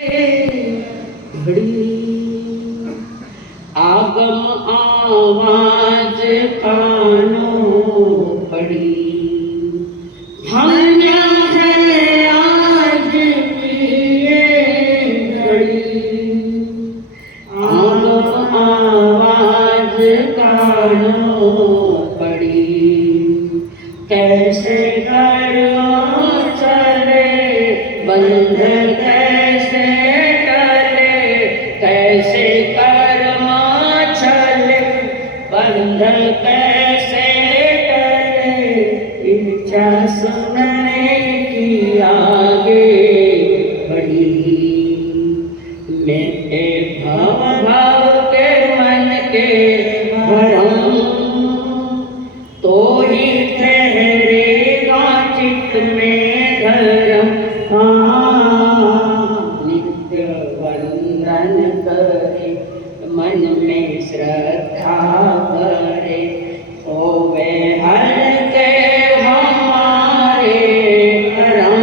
घड़ी आगम आवाज कानों पड़ी, धन्य है आज की ये घड़ी। आगम आवाज कानों पड़ी, कैसे करो चले बंध कैसे टले, कैसे कर्मा चले बंध कैसे टले। इच्छा सुनने की आगे बढ़ी, मेरे भाव भाव के मन के भरम, तो ही ठहरेगा चित्त में धर्म। नित्य वंदन करे मन में श्रद्धा करे, होवे हर के हमारे करम।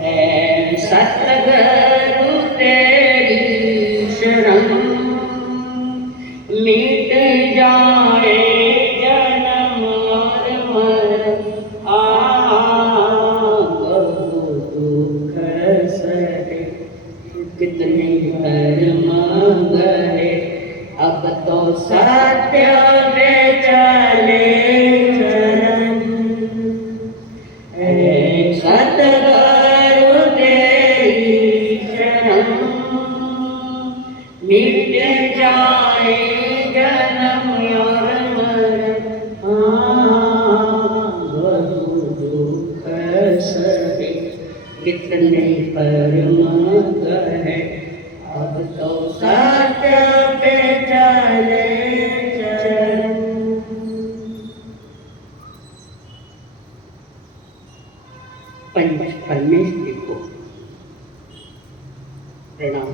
है सतगुरु तेरी शरण, मिट जाए जन्म और मरण। बहु दुख सहे कितने कर्म गए, अब तो सत्य में चले चरण। सतगुरु तेरी शरण, मिट जाए जन्म और मरण। बहु दुख सहे कितने कर्म गए, अब तो सत्य पे चले चरण। पंच परमेश्वरी को प्रणाम।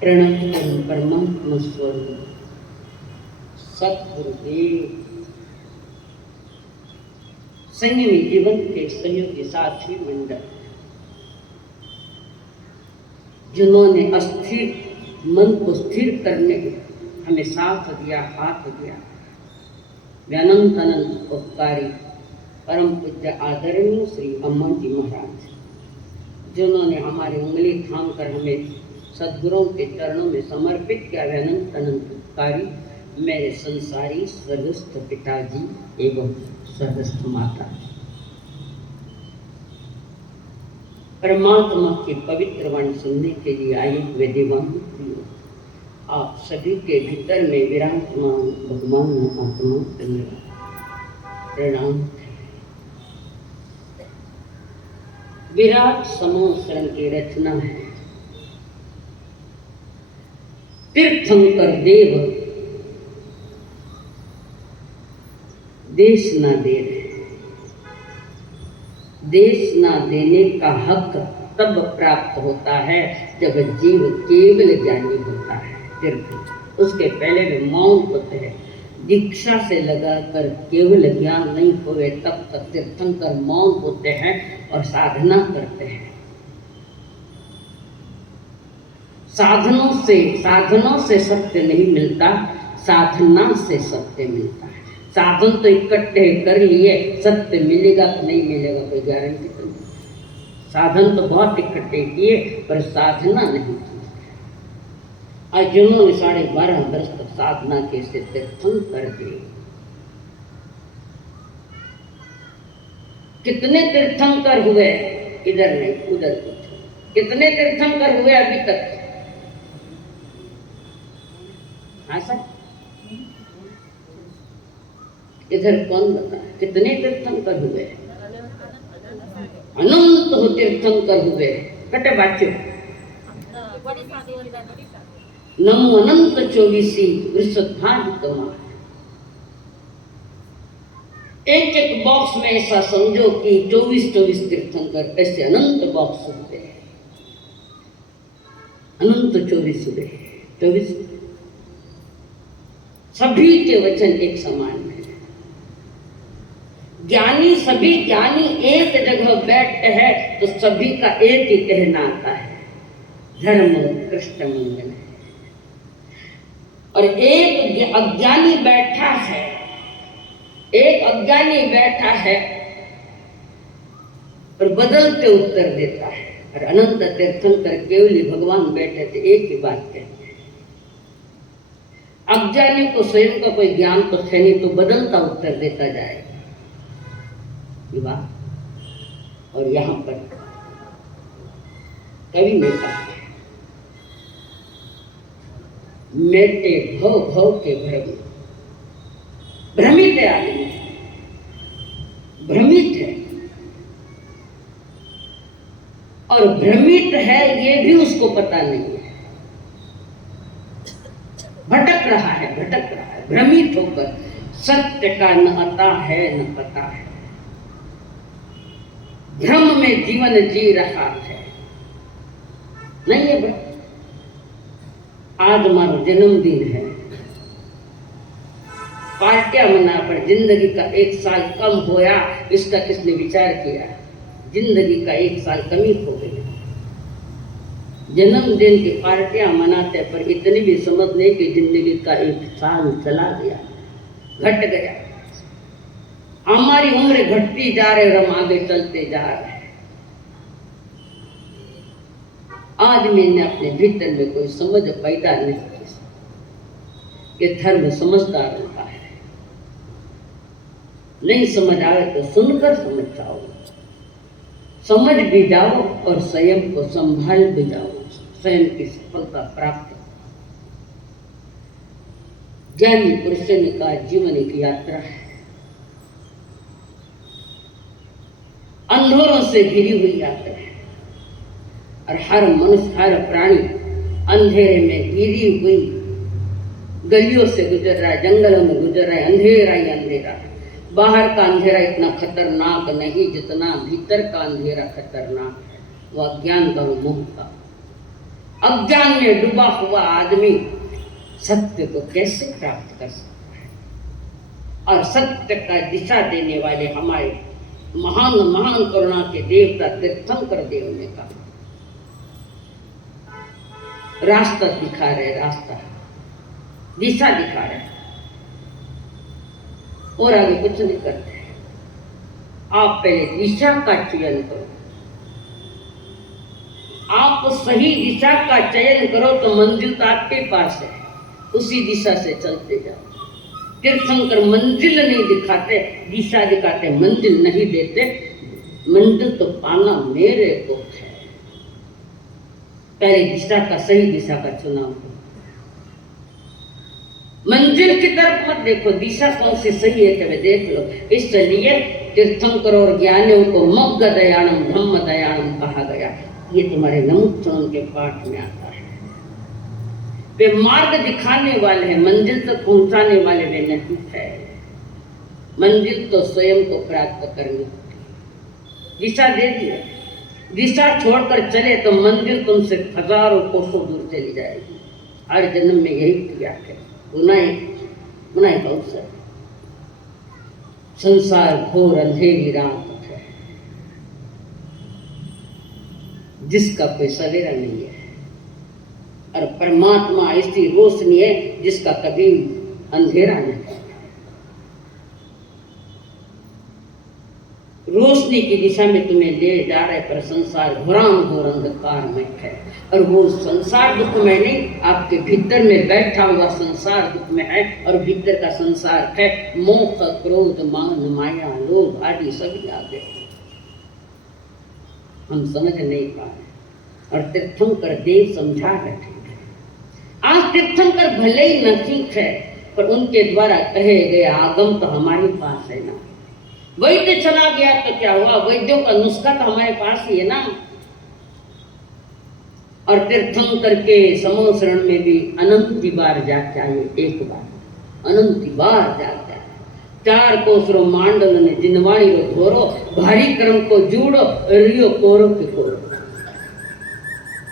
प्रणव परमात्मा स्वरूप सतगुरुदेव, संयमी जीवन के सहयोगी साथी मंडल, जिन्होंने अस्थिर मन को स्थिर करने हमें साथ दिया, हाथ दिया। अनंत अनंत उपकारी परम पूज्य आदरणीय श्री अम्मा जी महाराज, जिन्होंने हमारी उंगली थाम कर हमें सद्गुरुओं के चरणों में समर्पित किया। अनंत अनंत उपकारी मेरे संसारी स्वर्गस्थ पिताजी एवं स्वर्गस्थ माता, परमात्मा की पवित्र वाणी सुनने के लिए आए हुए दीवानों, आप सभी के भीतर में विराजमान भगवान आत्मा प्रणाम। विराट समूह शरण की रचना है। तीर्थंकर देव देश ना दे रहे, देश ना देने का हक तब प्राप्त होता है जब जीव केवल ज्ञानी होता है। तीर्थ उसके पहले भी मौन होते हैं। दीक्षा से लगाकर केवल ज्ञान नहीं होवे तब तक तीर्थंकर मौन होते हैं और साधना करते हैं। साधनों से सत्य नहीं मिलता, साधना से सत्य मिलता है। साधन तो इकट्ठे कर लिए, सत्य मिलेगा कि नहीं मिलेगा कोई गारंटी तो नहीं। साधन तो बहुत इकट्ठे किए पर साधना नहीं की। आज जिन्होंने 12.5 वर्ष तक साधना के से तीर्थंकर दिए, कितने तीर्थंकर हुए, इधर नहीं उधर कुछ, कितने तीर्थंकर हुए अभी तक? हाँ सर, इधर कौन बता कितने तीर्थंकर हुए? अनंत हो तीर्थंकर हुए। कटे बाच्यो नमो अनंत 24 वृषभाज कमार। एक एक बॉक्स में ऐसा समझो कि 24 तीर्थंकर, ऐसे अनंत बॉक्स होते हैं। अनंत 24 हुए, 24 सभी के वचन एक समान है। ज्ञानी सभी ज्ञानी एक जगह बैठते हैं तो सभी का एक ही कहना आता है, धर्म कृष्ण मंगल है। और एक अज्ञानी बैठा है, एक अज्ञानी बैठा है और बदलते उत्तर देता है। और अनंत तीर्थंकर केवली भगवान बैठे थे, एक ही बात कहते हैं। अज्ञानी को स्वयं का कोई ज्ञान तो है नहीं, तो बदलता उत्तर देता जाएगा। ये बात। और यहां पर कवि ने कहा, मेटे भव भव के भ्रम, भ्रमित है आदमी, भ्रमित है। और भ्रमित है ये भी उसको पता नहीं है, भटक रहा है, भटक रहा है भ्रमित होकर। सत्य का न आता है न पता है, भ्रम में जीवन जी रहा है। नहीं है भाई, आज हमारा जन्मदिन है, पार्टियां मना पर जिंदगी का 1 साल कम होया, इसका किसने विचार किया? जिंदगी का 1 साल कमी हो गई। जन्मदिन की पार्टियां मनाते पर इतनी भी समझ नहीं कि जिंदगी का 1 साल चला गया, घट गया। हमारी उम्र घटती जा रही और हम आगे चलते जा रहे हैं। आदमी ने अपने भीतर में कोई समझ पैदा नहीं की कि धर्म समझदार होता है। नहीं समझ आए तो सुनकर समझ जाओ, समझ भी जाओ और स्वयं को संभाल भी जाओ, स्वयं की सफलता प्राप्त। ज्ञानी पुरुषों का जीवन एक यात्रा है, अंधेरों से घिरी हुई यात्रा है। और हर मनुष्य, हर प्राणी अंधेरे में घिरी हुई गलियों से गुजर रहा है, जंगलों में गुजर रहा है, अंधेरा ही अंधेरा है। बाहर का अंधेरा इतना खतरनाक नहीं जितना भीतर का अंधेरा खतरनाक है, वो अज्ञान का, मोह का। अज्ञान में डूबा हुआ आदमी सत्य को कैसे प्राप्त कर सकता है? और सत्य का दिशा देने वाले हमारे महान महान करुणा के देवता तीर्थंकर देव ने कहा, रास्ता दिखा रहे, रास्ता दिशा दिखा रहे, और आगे कुछ नहीं करते। आप पहले दिशा का चयन करो, आप सही दिशा का चयन करो तो मंजिल तो आपके पास है, उसी दिशा से चलते जाओ। तीर्थंकर मंजिल नहीं दिखाते, दिशा दिखाते, मंजिल नहीं देते। मंजिल तो पाना मेरे को है, पहले दिशा का, सही दिशा का चुनाव करो। मंजिल की तरफ मत देखो, दिशा कौन सी सही है कभी देख लो। इसलिए तीर्थंकर और ज्ञानियों को मग्ग दयाणम ब्रह्म दयाणम कहा गया। ये तुम्हारे नमुच्चन के पाठ में आता है। वे मार्ग दिखाने वाले हैं, मंजिल तक पहुंचाने वाले वे नहीं है। मंजिल तो स्वयं को प्राप्त करनी होती। दिशा दे दी, दिशा छोड़कर चले तो मंजिल तुमसे हजारों कोसों दूर चली जाएगी। हर जन्म में यही किया है, गुनाह बहुत सारे। संसार घोर अंधेरी रात है, जिसका कोई सवेरा नहीं है। और परमात्मा ऐसी रोशनी है जिसका कभी अंधेरा नहीं। रोशनी की दिशा में तुम्हें ले जा रहे, पर संसार घोर अंधकार में है। और वो संसार दुख में नहीं, आपके भीतर में बैठा हुआ संसार दुख में है। और भीतर का संसार है मोह, क्रोध, मान, माया, लोभ आदि सभी आ गए, हम समझ नहीं पा रहे। और तीर्थंकर देव समझा बैठे। आज तीर्थंकर भले ही न ठीक है, पर उनके द्वारा कहे गए आगम तो हमारे पास है ना। वैद्य चला गया तो क्या हुआ, वैद्यों का नुस्खा तो हमारे पास ही है ना। और तीर्थंकर के समोसरण में भी अनंती बार जाके आए, एक बार अनंती बार जाके आए। 4 कोसरो मांडल ने जिनवाणी रो धोरो, भारी क्रम को जूड़ो रियो कोरो के कोरो।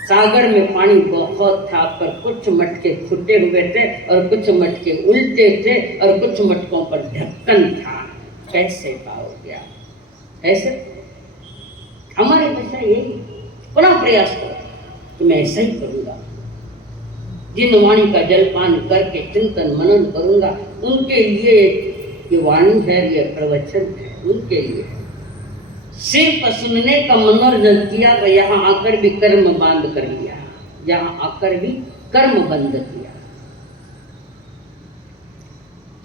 सागर में पानी बहुत था, पर कुछ मटके फुटे हुए थे और कुछ मटके उल्टे थे और कुछ मटकों पर ढक्कन था। कैसे पाओगे आप? ऐसे हमारे बच्चा यही पुनः प्रयास करो कि मैं ऐसा ही करूँगा। जिन वाणी का जलपान करके चिंतन मनन करूँगा उनके लिए ये वाणी है, ये प्रवचन है, उनके लिए। सिर्फ सुनने का मनोरंजन किया तो यहाँ आकर भी कर्म बांध कर लिया, यहाँ आकर भी कर्म बंद किया।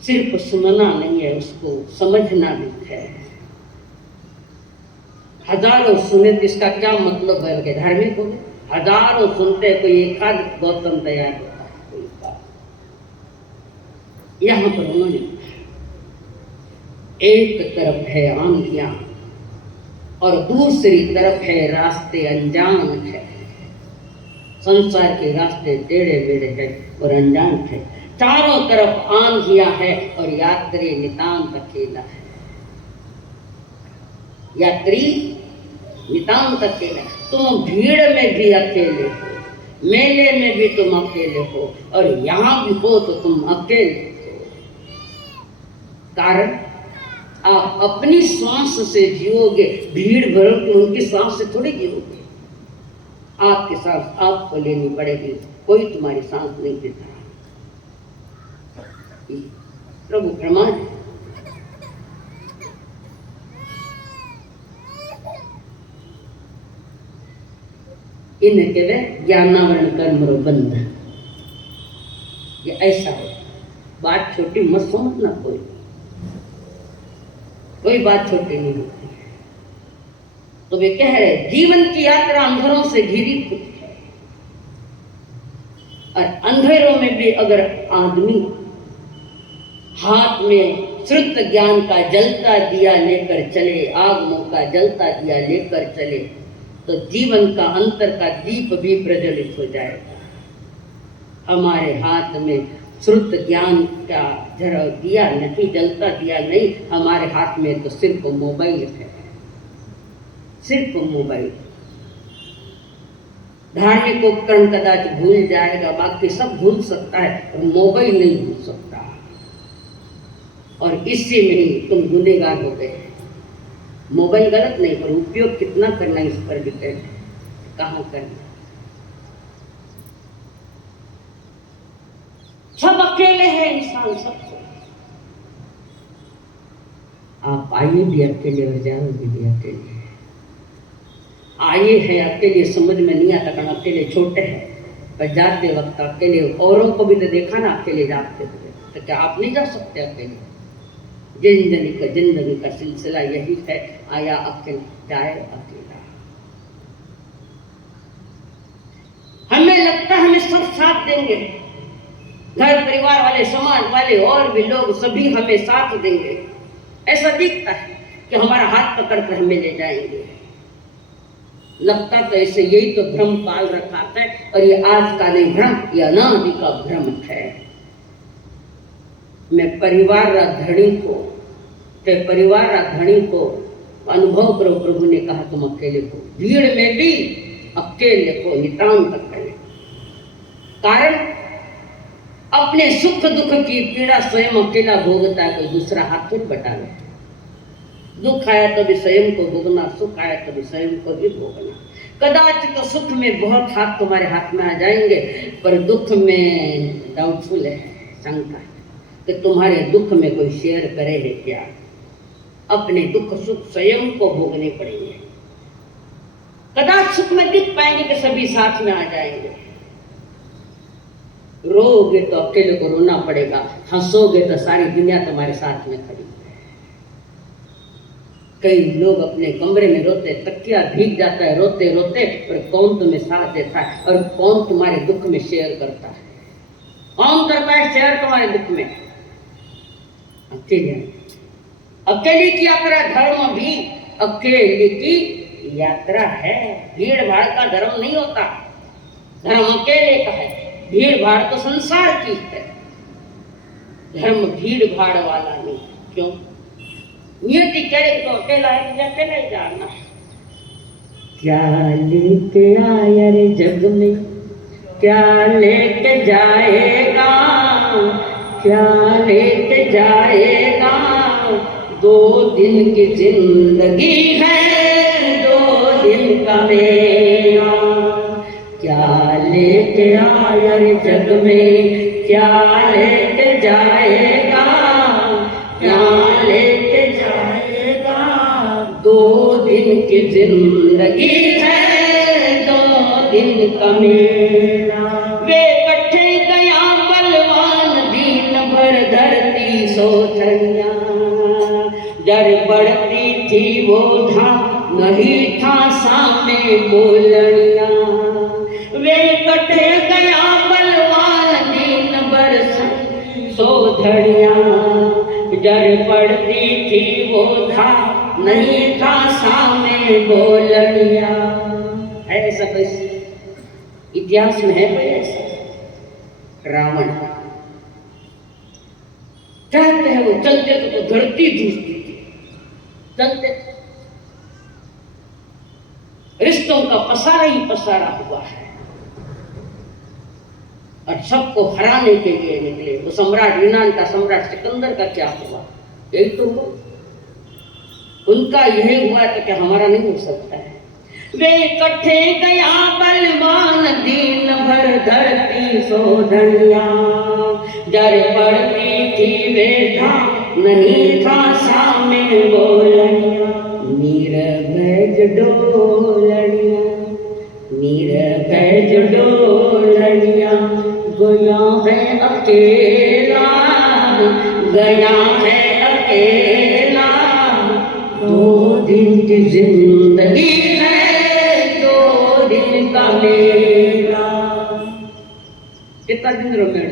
सिर्फ सुनना नहीं है, उसको समझना भी है। हजारों सुने तो इसका क्या मतलब है कि धार्मिक हो गए? हजारों सुनते कोई एक आध गौतम तैयार होता है, कोई बात। यहाँ पर उन्होंने एक तरफ है आंधियां और दूसरी तरफ है रास्ते अनजान है। संसार के रास्ते टेढ़े मेढ़े हैं और अनजान है। चारों तरफ आंधियां है और यात्री नितांत अकेला है। यात्री नितांत अकेला। तुम भीड़ में भी अकेले हो, मेले में भी तुम अकेले हो और यहाँ भी हो तो तुम अकेले हो। कारण आप अपनी सांस से जियोगे, भीड़ भर के उनकी सांस से थोड़ी जियोगे। आपकी सांस आपको लेनी पड़ेगी, कोई तुम्हारी सांस नहीं देता। प्रभु प्रमाण है। इनके वे ज्ञानावरण कर्म बंध, ये ऐसा हो। बात छोटी मत समझना, कोई बात छोटी नहीं होती। तो वे कह रहे जीवन की यात्रा अंधेरों से घिरी हुई है और अंधेरों में भी अगर आदमी हाथ में श्रुत ज्ञान का जलता दिया लेकर चले, आगमों का जलता दिया लेकर चले, तो जीवन का अंतर का दीप भी प्रज्वलित हो जाएगा। हमारे हाथ में श्रुत ज्ञान का जरा दिया नहीं, जलता दिया नहीं, हमारे हाथ में तो सिर्फ मोबाइल है, सिर्फ मोबाइल। धार्मिक उपकरण कदाच भूल जाएगा, बाकी सब भूल सकता है, और मोबाइल नहीं भूल सकता। और इसी में ही तुम गुनहगार हो गए। मोबाइल गलत नहीं, पर उपयोग कितना करना इस पर डिपेंड है, कहाँ करना। सब अकेले हैं इंसान, सबको। आप आइए भी अकेले और जाओगे भी अकेले। आए हैं अकेले, समझ में नहीं आता कारण अकेले छोटे हैं, पर जाते वक्त अकेले। औरों को भी तो देखा ना अकेले जाते हुए, तो क्या आप नहीं जा सकते अकेले? जिंदगी का सिलसिला यही है, आया अकेला जाए अकेला। हमें लगता है हमें सब साथ देंगे, घर परिवार वाले, समाज वाले और भी लोग सभी हमें साथ देंगे। ऐसा दिखता है कि हमारा हाथ पकड़ कर हमें ले जाएंगे। लगता तो ऐसे, यही तो भ्रम पाल रखा है, और ये आज का नहीं भ्रम, ये अनादि का भ्रम है। मैं परिवार धनी को, ते परिवार धनी को अनुभव करो। प्रभु ने कहा तुम अकेले हो, भीड़ में भी अकेले हो, नितांत अकेले। कारण अपने सुख दुख की पीड़ा स्वयं अकेला भोगता है, कोई दूसरा हाथ थोड़ी बटावे। दुख आया तभी स्वयं को भोगना, सुख आया तभी स्वयं को भी भोगना। कदाच तो सुख में बहुत हाथ तुम्हारे हाथ में आ जाएंगे, पर दुख में डाउटफुल है, शंका है कि तुम्हारे दुख में कोई शेयर करे है क्या। अपने दुख सुख स्वयं को भोगने पड़ेंगे। कदाच सुख में दिख पाएंगे कि सभी साथ में आ जाएंगे। रोगे तो अकेले को रोना पड़ेगा, हंसोगे तो सारी दुनिया तुम्हारे साथ में खड़ी है। कई लोग अपने कमरे में रोते, तकिया भीग जाता है रोते रोते, पर कौन तुम्हें साथ देता है और कौन तुम्हारे दुख में शेयर करता है? कौन करता है शेयर तुम्हारे दुख में? अकेले। अकेले की यात्रा धर्म भी अकेले की यात्रा है। भीड़ भाड़ का धर्म नहीं होता, धर्म अकेले का है। भीड़ भाड़ तो संसार की है, धर्म भीड़ भाड़ वाला नहीं। क्यों? नियति कह रही तो अकेला है, मुझे अकेला ही जाना। क्या लेके आया रे जग में, क्या लेके जाएगा, क्या लेके जाएगा, 2 दिन की जिंदगी है, 2 दिन का मेरा। क्या लेके आया जग में, क्या लेके जाएगा, क्या लेके जाएगा। 2 दिन की जिंदगी है, 2 दिन का मेरा। वे कट्ठे गया बलवान, दीन भर धरती सोधनिया। डर बढ़ती थी वो था, नहीं था सामने बोलनिया। वे कट्ठे गया बलवान, दीन भर सोधनिया। डर पड़ती थी वो था, नहीं था सामने बोलनिया। है ऐसा कोई इतिहास में है कोई ऐसा? रावण कहते हैं वो चलते तो धरती दूसती थी, चलते थे। रिश्तों का पसारा ही पसारा हुआ है और सबको हराने के लिए निकले। वो सम्राट यूनान का सम्राट सिकंदर का क्या हुआ? यही तो हुआ, उनका यही हुआ तो क्या हमारा नहीं हो सकता है? वे इकट्ठे गया बलवान, दीन भर धरती सोधनिया। डर पड़ती थी वे था, नहीं था सामने बोलनिया। नीरगज डोलनिया, नीरगज डोलनिया। गया है अकेला, गया है अकेला। 2 दिन की जिंदगी है, 2 दिन का मेला। कितना दिन रमेड़?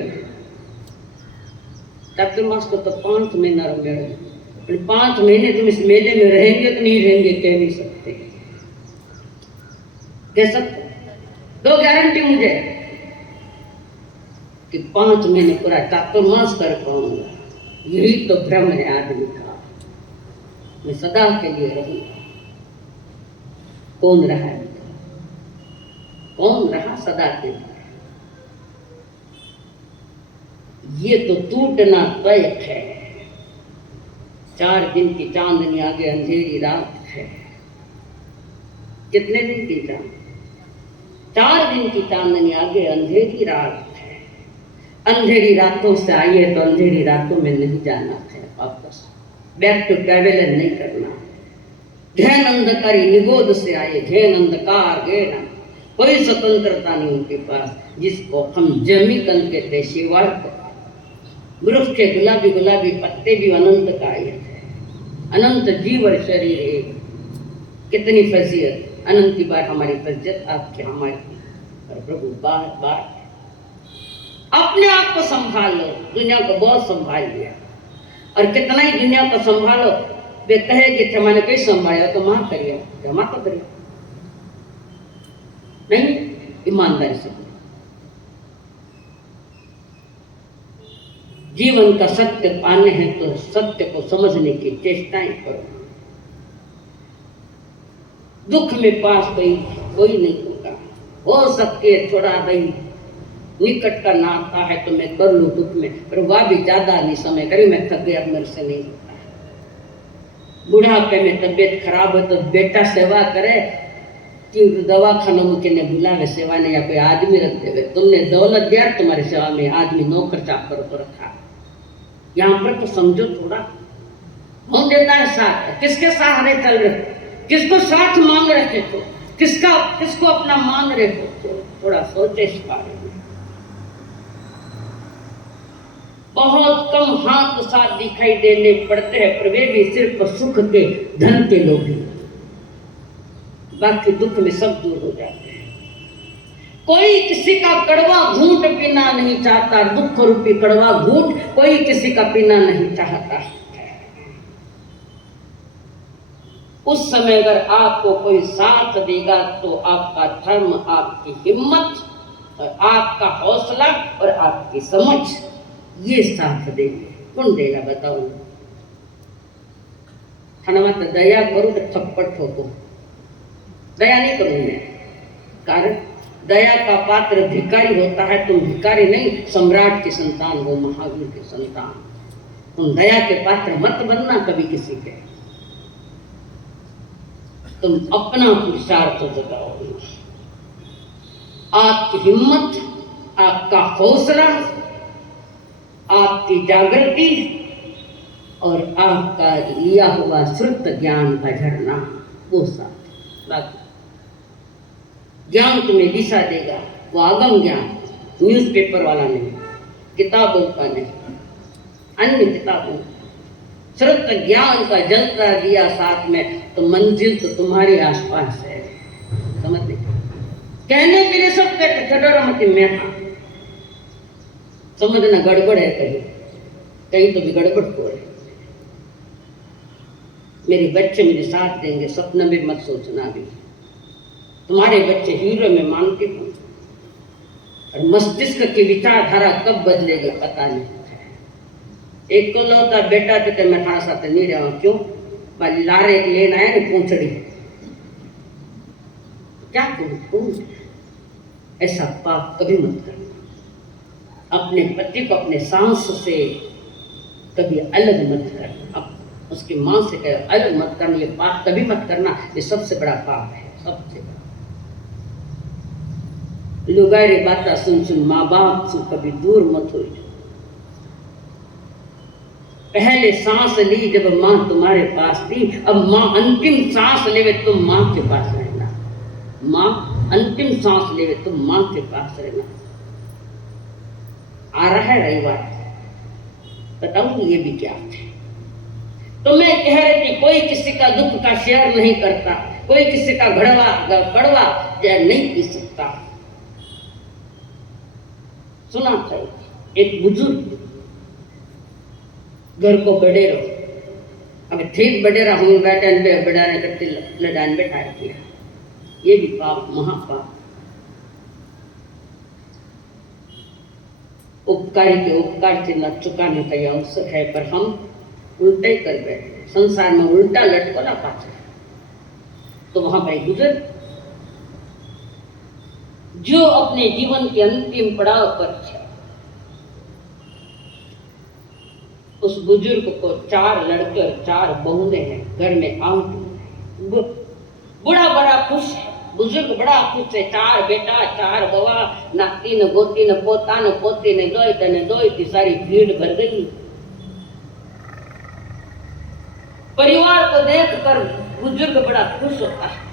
चातुर्मास को तो 5 महीना रमेड़। 5 महीने तुम इस मेले में रहेंगे तो नहीं रहेंगे कह नहीं सकते। कह सकते? दो गारंटी मुझे कि 5 महीने पूरा चातुर्मास कर पाऊंगा। यही तो भ्रम है आदमी का, मैं सदा के लिए रहूंगा। कौन रहा? कौन रहा सदा के लिए? ये तो टूटना तय है। 4 दिन की चांदनी आगे अंधेरी रात है। कितने दिन की चांदनी? 4 दिन की चांदनी आगे अंधेरी रात है। अंधेरी रातों से आइए तो अंधेरी रातों में नहीं जाना है वापस, बैक टू ट्रैवलर नहीं करना। घैन अंधकारी निगोद से आए, घैन अंधकार घेना। कोई स्वतंत्रता नहीं उनके पास, जिसको हम जमी कन कहते शिवाय। वृक्ष के गुलाबी गुलाबी पत्ते भी अनंत काये है, अनंत जीवर शरीर एक। कितनी फजीयत, अनंत की बार हमारी फजीयत आपके हमारी। और प्रभु बार बार अपने आप को संभाल लो। दुनिया को बहुत संभाल लिया और कितना ही दुनिया को संभालो, वे कहे कि मैंने कहीं संभाला तो मां करिए, जमा तो करिए नहीं, ईमानदारी से। जीवन का सत्य पाने हैं तो सत्य को समझने की चेष्टाएं करो। दुख में पास कोई नहीं होगा। हो सकती है थोड़ा भाई निकट का नाता है तो मैं कर लूं दुख में, पर वह भी ज्यादा नहीं समय करी। मैं थक गया, मेरे से नहीं होता। बुढ़ापे में तबीयत खराब हो तो बेटा सेवा करे कि दवाखानों में किन्हें बुलावे सेवा ने, या कोई आदमी रख देवे। तुमने दौलत दिया तुम्हारी सेवा में आदमी नौकर चाकर को रखा। यहाँ पर तो समझो थोड़ा, कौन देता है साथ? किसके सहारे चल रहे हो? किसको साथ मांग रहे हो? किसको अपना मान रहे हो? थोड़ा सोचे इस बारे में। बहुत कम हाथ साथ दिखाई देने पड़ते हैं, पर वे भी सिर्फ सुख के धन के लोग हैं। बाकी दुख में सब दूर हो जाते हैं। कोई किसी का कड़वा घूंट पीना नहीं चाहता, दुख रूपी कड़वा घूंट कोई किसी का पीना नहीं चाहता। उस समय अगर आपको कोई साथ देगा तो आपका धर्म, आपकी हिम्मत और आपका हौसला और आपकी समझ ये साथ देंगे। कौन देगा बताओ? हनुमत दया करो तो थप्पड़ ठोको, दया नहीं करूंगे। कारण दया का पात्र भिखारी होता है। तुम भिखारी नहीं, सम्राट की संतान हो, महावीर की संतान। तुम दया के पात्र मत बनना कभी किसी के, तुम अपना पुरुषार्थ जगाओ। आपकी हिम्मत, आपका हौसला, आपकी जागृति और आपका लिया हुआ श्रुत ज्ञान का झरना, वो साथ बाकी ज्ञान तुम्हें दिशा देगा। वो आगम ज्ञान, न्यूज़पेपर वाला नहीं, किताबों का नहीं, अन्य किताबों, श्रुत ज्ञान का जलता दिया साथ में, तो मंजिल तो तुम्हारे आसपास है। समझ लीजिए, कहने के लिए सब कहते खडोरामती में था, समझना गड़बड़ है, कहीं कहीं तो भी गड़बड़ हो है। मेरे बच्चे मेरे साथ देंगे, सपना में मत सोचना भी। तुम्हारे बच्चे हीरो में मानते हो, और मस्तिष्क की विचारधारा कब बदलेगा पता नहीं। एक को लौता बेटा तो मैं थाना साथ नहीं रहा, क्यों वाली लारे एक लेना है ना पूछड़ी, क्या करूं? ऐसा पाप कभी मत करना। अपने पति को अपने सांस से कभी अलग मत करना, अब उसकी मां से कभी अलग मत करना। ये पाप कभी मत करना, ये सबसे बड़ा पाप है, सबसे बड़ा। लुगारे बात सुन सुन माँ बाप से कभी दूर मत हो। पहले सांस ली जब माँ तुम्हारे पास थी, अब माँ अंतिम सांस लेवे तुम माँ के पास रहना। माँ अंतिम सांस लेवे तुम माँ के पास रहना। आ रहा है रविवार, बताऊंगी ये भी क्या है। तो मैं कह रही थी, कोई किसी का दुख का शेयर नहीं करता, कोई किसी का कड़वा जहर नहीं पी सकता। सुना था एक बुजुर्ग घर को बड़े रहो, अब ठीक बड़े रहो बैठन पे बढ़ाने करते लड़ान बैठा किया, ये भी पाप, महापाप। उपकारी के उपकार से न चुकाने का यह अवसर है, पर हम उल्टा ही कर बैठे। संसार में उल्टा लटको ना पाते, तो वहां पर गुजर जो अपने जीवन के अंतिम पड़ाव पर थे। उस बुजुर्ग को 4 लड़के और 4 बहुएं हैं, घर में आंट। बूढ़ा बड़ा खुश है, बुजुर्ग बड़ा खुश है, 4 बेटा 4 बवा, नाती न गोती न पोता न पोती ने दोई की सारी भीड़ भर गई। परिवार को देखकर बुजुर्ग बड़ा खुश होता है।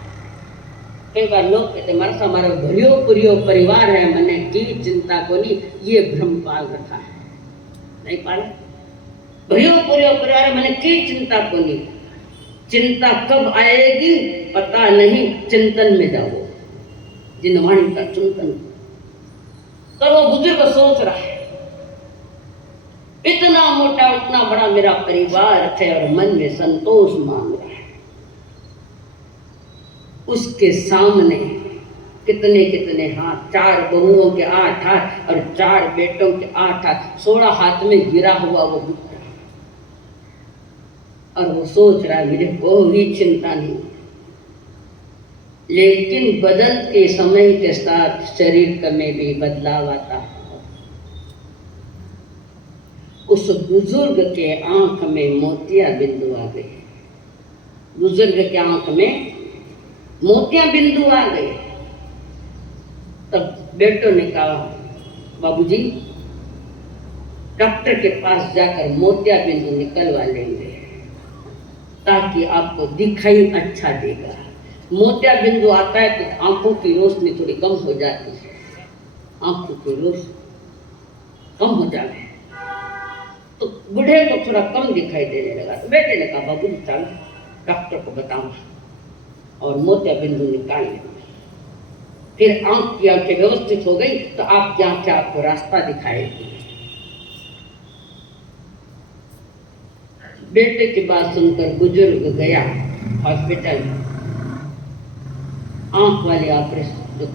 कई बार लोग कहते मारा हमारा भरियो पुरियो परिवार है, मैंने की चिंता को नहीं, ये भ्रम पाल रखा है, नहीं पाला। भरियो पुरियो परिवार मैंने की चिंता को नहीं, चिंता कब आएगी पता नहीं, चिंतन में जाओ, जिनवाणी का चिंतन। तो वो बुजुर्ग सोच रहा है, इतना मोटा इतना बड़ा मेरा परिवार है और मन में संतोष मांग रहा है। उसके सामने कितने कितने हाथ, 4 बहुओं के 8 हाथ और 4 बेटों के 8 हाथ, 16 हाथ में गिरा हुआ वो बुद्ध, और वो सोच रहा है मुझे कोई चिंता नहीं। लेकिन बदलते समय के साथ शरीर में भी बदलाव आता है। उस बुजुर्ग के आंख में मोतिया बिंदु आ गए, बुजुर्ग के आंख में मोतिया बिंदु आ गए। तब बेटों ने कहा बाबूजी डॉक्टर के पास जाकर मोतिया बिंदु निकलवा लेंगे ताकि आपको दिखाई अच्छा देगा। मोतिया बिंदु आता है तो आंखों की रोशनी थोड़ी कम हो जाती है, आंखों की रोशनी कम हो जाती है, तो बूढ़े को थोड़ा कम दिखाई देने लगा। तो बेटे ने कहा बाबू चल डॉक्टर को बताऊंगा और मोतिया बिंदु निकाल लेंगे। फिर आंख की आंखें व्यवस्थित हो गई तो आप यहाँ से आपको रास्ता दिखाएगी। बेटे की बात सुनकर बुजुर्ग गया हॉस्पिटल, आंख वाले ऑपरेशन जो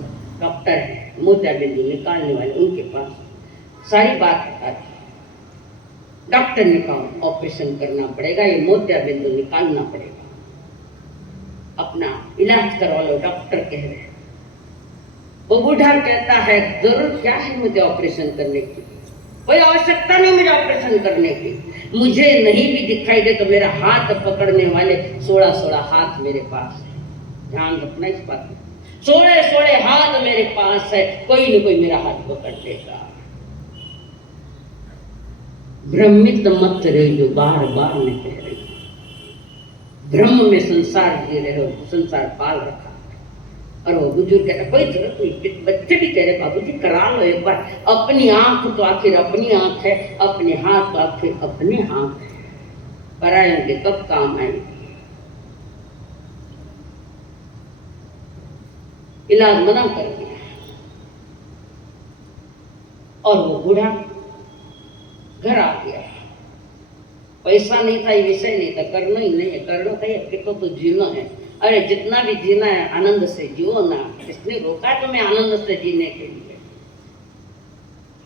डॉक्टर है मोतिया बिंदु निकालने वाले, उनके पास सारी बात बता दी। डॉक्टर ने कहा ऑपरेशन करना पड़ेगा, ये मोतिया बिंदु निकालना पड़ेगा, अपना इलाज करवा लो, डॉक्टर कह रहे हैं। वो बूढ़ा कहता है जरूरत क्या है मुझे ऑपरेशन करने की, कोई आवश्यकता नहीं मुझे ऑपरेशन करने की। मुझे नहीं भी दिखाई दे तो मेरा हाथ पकड़ने वाले 16 हाथ मेरे पास है। ध्यान रखना इस बात में, 16 हाथ मेरे पास है, कोई न कोई मेरा हाथ पकड़ लेगा। भ्रमित मत रहे, जो बार बार मैं कह रही हूं। भ्रम में संसार जी रहे हो, संसार पाल रखा। और वो बुजुर्ग कहता कोई जरूरत नहीं, बच्चे भी कह रहे बाबूजी करा लो एक बार, अपनी आंख तो आखिर अपनी आंख है, अपने हाथ तो आखिर अपने हाथ है, परायों के कब काम आएंगे। इलाज मना कर दिया और वो बूढ़ा घर आ गया। पैसा नहीं था, ये विषय नहीं था, करना ही नहीं है, करना था ये तो जीना है। अरे जितना भी जीना है आनंद से जियो ना, इसने रोका तुम्हें आनंद से जीने के लिए।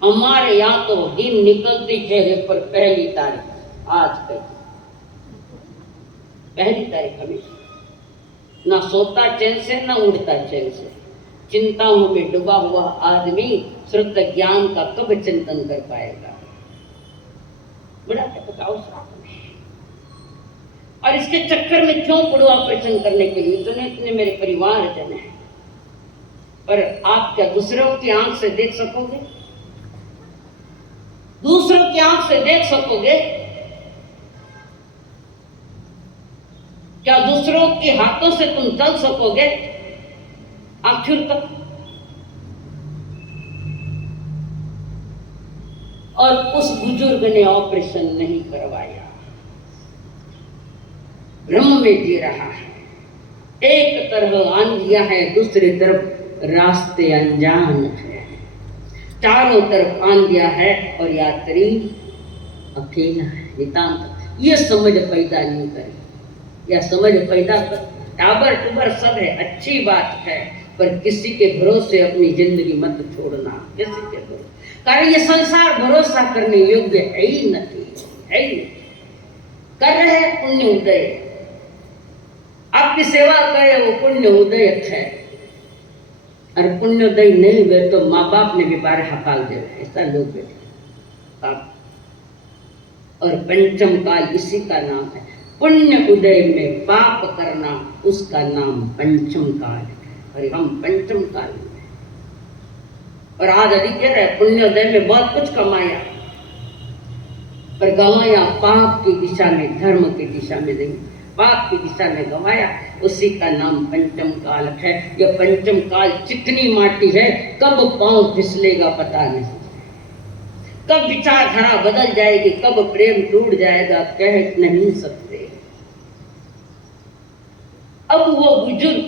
हमारे यहाँ तो दिन निकलती चेहरे पर पहली तारीख, आज पहली तारीख हमेशा, ना सोता चैन से ना उड़ता चैन से। चिंताओं में डूबा हुआ आदमी श्रुत ज्ञान का कब चिंतन कर पाएगा। बड़ा बताओ और इसके चक्कर में क्यों पड़ो ऑपरेशन करने के लिए। इतने मेरे परिवार जन हैं, पर आप क्या दूसरों की आंख से देख सकोगे? दूसरों की आंख से देख सकोगे क्या? दूसरों के हाथों से तुम चल सकोगे आखिर तक? और उस बुजुर्ग ने ऑपरेशन नहीं करवाया, भ्रम में जी रहा है। एक तरफ आंधिया है, दूसरी तरफ रास्ते अनजान है। चारों तरफ आंधिया है और यात्री अकेला है, नितांत। ये समझ पैदा नहीं करी, या समझ पैदा कर, टाबर टुबर सब है, अच्छी बात है, पर किसी के भरोसे अपनी जिंदगी मत छोड़ना, किसी के भरोसे। कारण ये संसार भरोसा करने योग्य है ही नहीं, है ही नहीं। कर रहे पुण्य उदय, आपकी सेवा करे वो पुण्य उदय है, और पुण्योदय नहीं हुए तो माँ बाप ने भी बारे हकाल दे रहे, ऐसा लोग बैठे। और पंचम काल इसी का नाम है। पुण्य उदय में पाप करना, उसका नाम पंचम काल है। और हम पंचम काल में, और आज अधिक कह रहे पुण्योदय में बहुत कुछ कमाया, पर गंवाया पाप की दिशा में, धर्म की दिशा में नहीं, पाप की दिशा में गंवाया। उसी का नाम पंचम काल है। यह पंचम काल चिकनी माटी है, कब पांव फिसलेगा पता नहीं, कब विचारधारा बदल जाएगी, कब प्रेम टूट जाएगा, कह नहीं सकते। अब वो बुजुर्ग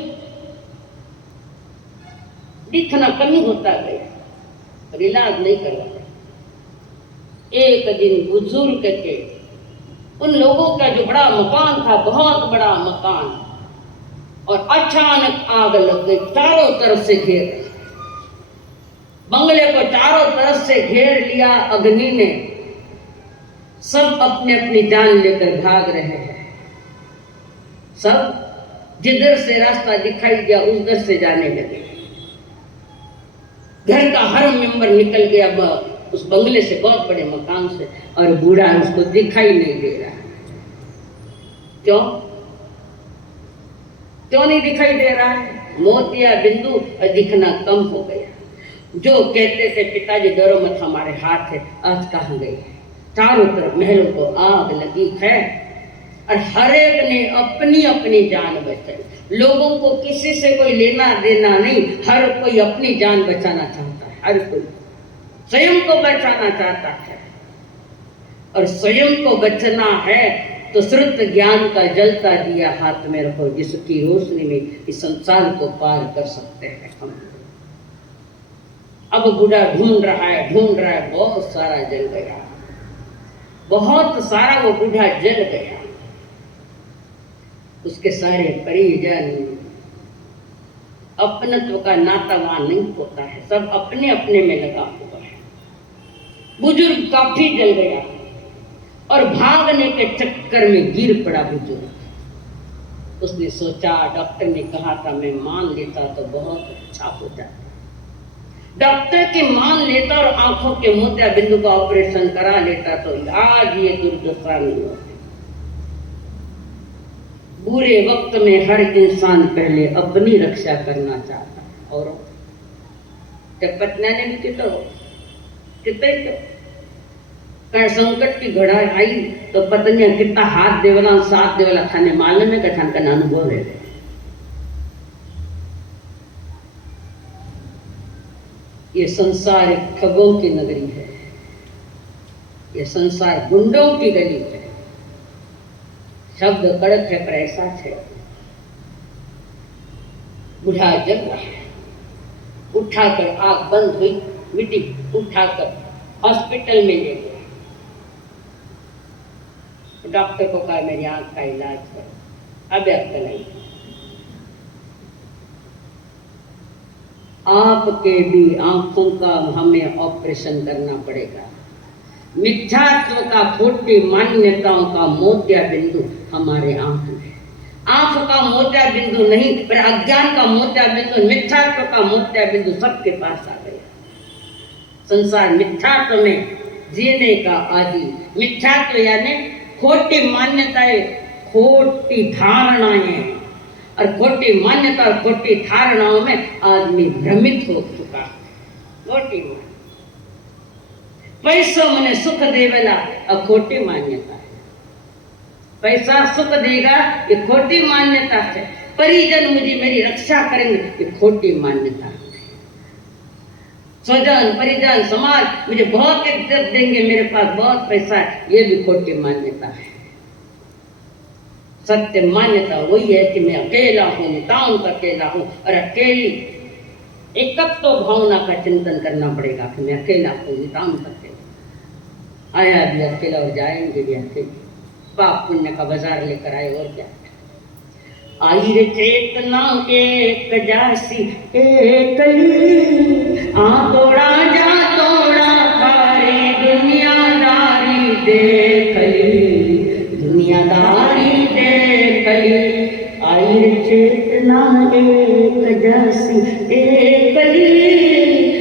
दिखना कमी होता गया, पर इलाज नहीं करवाया। एक दिन बुजुर्ग के उन लोगों का जो बड़ा मकान था, बहुत बड़ा मकान, और अचानक आग लग गई, चारों तरफ से घेर, बंगले को चारों तरफ से घेर लिया अग्नि ने। सब अपने अपनी जान लेकर भाग रहे हैं, सब जिधर से रास्ता दिखाई दिया उधर से जाने लगे। घर का हर मेंबर निकल गया उस बंगले से, बहुत बड़े मकान से, और बूढ़ा उसको दिखाई नहीं दे रहा। क्यों क्यों नहीं दिखाई दे रहा है? मोतिया बिंदु दिखना कम हो गया। जो कहते थे पिताजी डरो मत, हमारे हाथ है, आज कहाँ गए? चारों तरफ महलों को आग लगी है, और हर एक ने अपनी अपनी जान बचाई। लोगों को किसी से कोई लेना देना नहीं, हर कोई अपनी जान बचाना चाहता है, हर कोई स्वयं को बचाना चाहता है। और स्वयं को बचना है तो श्रुत ज्ञान का जलता दिया हाथ में रखो, जिसकी रोशनी में इस संसार को पार कर सकते हैं हम। अब बूढ़ा ढूंढ रहा है, बहुत सारा जल गया, बहुत सारा वो बूढ़ा जल गया। उसके सारे परिजन, अपनत्व का नाता वहां नहीं होता है, सब अपने अपने में लगा हुआ है। बुजुर्ग काफी जल गया और भागने के चक्कर में गिर पड़ा बुजुर्ग। उसने सोचा, डॉक्टर ने कहा था मैं मान लेता तो बहुत अच्छा हो जाता, डॉक्टर की मान लेता और आंखों के मोतिया बिंदु का ऑपरेशन करा लेता तो आज ये दुर्दशा नहीं होती। बुरे वक्त में हर इंसान पहले अपनी रक्षा करना चाहता है। और जब पत्निया ने भी कितने संकट की घड़ा आई तो पत्नियां कितना हाथ देवला साथ देवला थाने मालूम है कथान का अनुभव है। ये संसार एक ठगों की नगरी है, ये संसार गुंडों की गली है। शब्द कड़क है पर ऐसा है। बुढ़ा जग रहा है, उठाकर आंख बंद हुई मिट्टी उठाकर हॉस्पिटल में ले गया। डॉक्टर को कहा मेरी आंख का इलाज करो। अब अक्ल नहीं, आपके भी आंखों का हमें ऑपरेशन करना पड़ेगा। मिथ्यात्व का खोटी मान्यताओं का मोतिया बिंदु हमारे आंख में। आंख का मोतिया बिंदु नहीं पर अज्ञान का मोतिया बिंदु, मिथ्यात्व का मोतिया बिंदु सबके पास आ गया। संसार मिथ्यात्व में जीने का आदि। मिथ्यात्व यानी खोटी मान्यताएं, खोटी धारणाएं, और खोटी मान्यता और खोटी धारणाओं में आदमी भ्रमित हो चुका है। खोटी पैसों मने सुख देवेला और खोटी मान्यता है। पैसा सुख देगा ये खोटी मान्यता है। परिजन मुझे मेरी रक्षा करेंगे ये खोटी मान्यता है। स्वजन परिजन समाज मुझे बहुत इज्जत देंगे, मेरे पास बहुत पैसा है, ये भी खोटी मान्यता है। सत्य मान्यता वही है कि मैं अकेला हूँ, नितांत अकेला हूँ, और अकेली एकत्व भावना का चिंतन करना पड़ेगा कि मैं अकेला हूँ, नितांत अकेला। आया भी अकेला और जाएंगे भी अकेले। पाप पुण्य का बाजार लेकर आए और क्या। आई रे चेतना एक जासी एकली, तोड़ा जा तोड़ा थारी दुनियादारी देखली, दुनियादारी देखली। आई रे चेतना एक जासी एकली,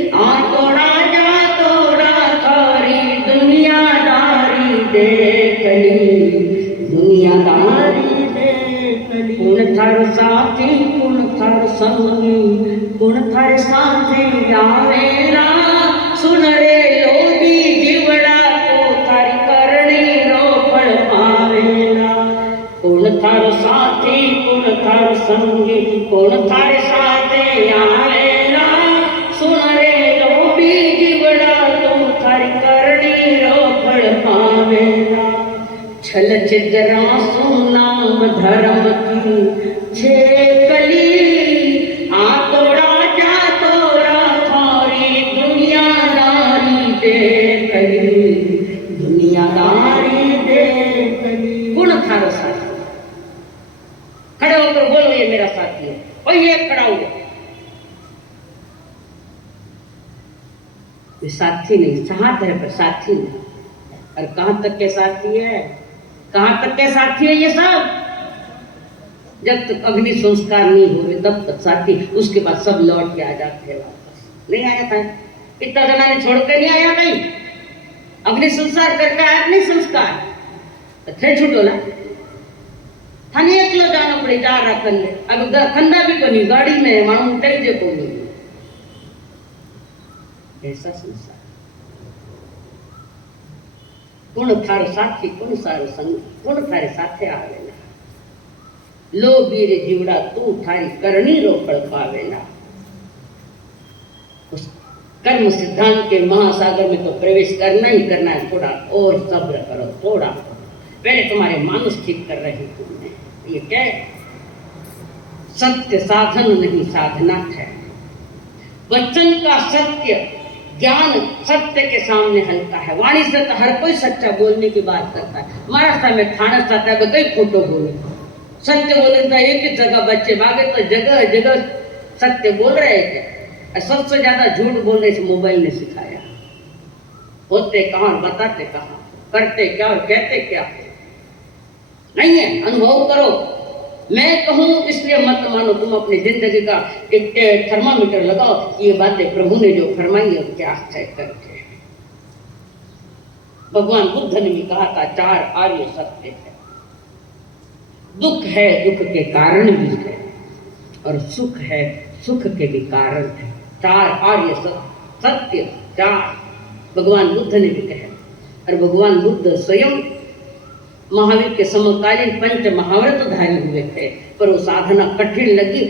तोड़ा जा तोड़ा थारी दुनियादारी देखली, दुनियादारी। कुण थार साथी कुण थार संगी, कुण थार साथी आवेला, सुन रे लोभी जीवड़ा तो थारी करणी रोपड़ पावेला। कुण थार साथी कुण थार संगी, कुण थार साथी आवेला, सुन रे लोभी जीवड़ा तो थारी करणी रोपड़ पावेला। छल छिद्रा सुनाम धर्म की छेकली, तोड़ा जा तोड़ा थारी दुनियादारी देखली, दुनियादारी देखली। गुण थारो साथी, खड़े होकर बोलो ये मेरा साथी है, वही एक खड़ा हुआ। ये साथी नहीं, साथ है पर साथी नहीं। और कहां तक के साथी है, कहां तक के साथी है ये सब? जब तक अग्नि संस्कार नहीं हो रहे तब तक साथी, उसके बाद सब लौट के आ जाते हैं वापस। नहीं आया था कितना जना ने छोड़ के नहीं आया कहीं, अग्नि संस्कार करके आया नहीं संस्कार थे छुटोला थाने एकलो जानो पड़े जा रहा कंदे। अब खंदा भी को नहीं, गाड़ी में मानो उतरी जे को नहीं। ऐसा संसार। कुण थारो साथी कुण सारो संग, कुण थारे साथे आवेला। लोभी रे जीवड़ा तू थारी करणी रोकड़ पावेला। उस कर्म सिद्धांत के महासागर में तो प्रवेश करना ही करना है। थोड़ा और सब्र करो, थोड़ा पहले तुम्हारे मानुष ठीक कर रही तुमने। ये क्या है? सत्य साधन नहीं साधना है। वचन का सत्य ज्ञान सत्य के सामने हल्का है। वाणी से तो हर कोई सच्चा बोलने की बात करता है। महाराष्ट्र में थाना चाहता है कई खोटो बोले, सत्य बोले तो एक ही जगह बच्चे भागे तो जगह जगह सत्य बोल रहे थे। सबसे ज्यादा झूठ बोलने से मोबाइल ने सिखाया। होते कहाँ, बताते कहाँ, करते क्या और कहते क्या नहीं है। अनुभव करो, मैं कहूं इसलिए मत मानो, तुम अपनी जिंदगी का एक थर्मामीटर लगाओ, ये बातें प्रभु ने जो फरमाई है क्या तय करके। भगवान बुद्ध ने भी कहा था 4 आर्य सत्य है। दुख है, दुख के कारण भी है, और सुख है, सुख के भी कारण है। 4 आर्य सत्य 4 भगवान बुद्ध ने भी कहा। और भगवान बुद्ध स्वयं महावीर के समकालीन 5 महाव्रत धारी हुए थे, पर वो साधना कठिन लगी,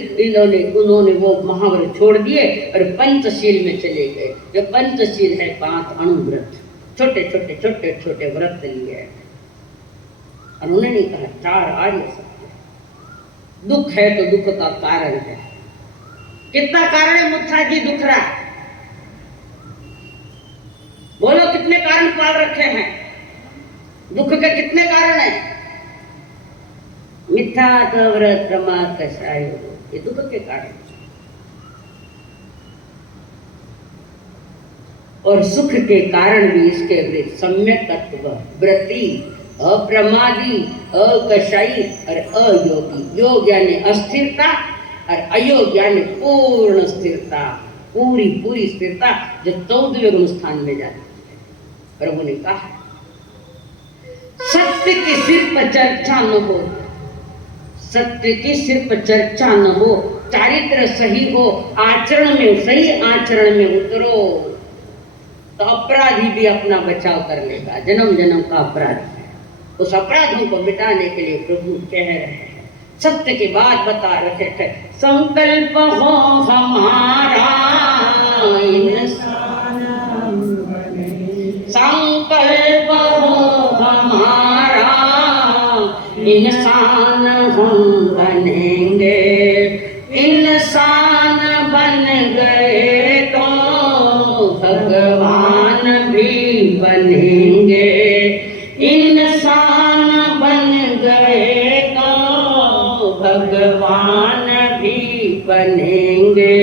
उन्होंने वो महाव्रत छोड़ दिए और पंचशील में चले गए। जो पंचशील है 5 अणुव्रत, छोटे छोटे छोटे छोटे व्रत लिए। और उन्होंने कहा 4 आर्य सत्य। दुख है तो दुख का कारण है। कितना कारण है मुत्था जी दुखरा? बोलो कितने कारण पाल रखे हैं? दुख के कितने कारण है? मिथ्या व्रत प्रमाद कषाय, ये दुख के कारण। और सुख के कारण भी इसके विपरीत सम्यक तत्व, व्रती, अप्रमादी, अकषायी और अयोगी। योग यानी अस्थिरता और अयोग यानी पूर्ण स्थिरता, पूरी पूरी स्थिरता जो 14वें गुण स्थान में जाती है। प्रभु ने कहा सत्य की सिर्फ चर्चा न हो, सत्य की सिर्फ चर्चा न हो, चारित्र सही हो, आचरण में सही आचरण में उतरो तो अपराधी भी अपना बचाव कर लेगा। जन्म जन्म का अपराधी है, उस अपराधों को मिटाने के लिए प्रभु कह रहे हैं, सत्य की बात बता रहे थे। संकल्प हो हमारा इंसान बने, संकल्प हो हमारा इंसान हम बनेंगे। इंसान बन गए तो भगवान भी बनेंगे। इंसान बन गए तो भगवान भी बनेंगे।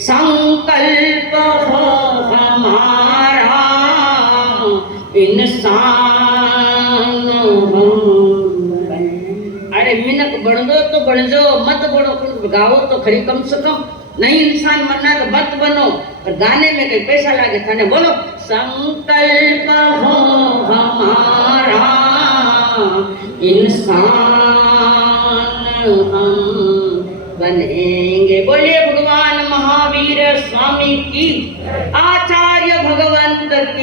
संकल्प हो हमारा इंसान अरे मिनक बढ़ दो तो बढ़ जाओ, मत बढ़ो, कुछ गाओ तो खरी कम से कम। नहीं इंसान बनना तो मत बनो, और गाने में कहीं पैसा लागे थाने बोलो संकल्प हो हमारा इंसान हम बनेंगे। बोलिए भगवान महावीर स्वामी की, आचार्य भगवंत की।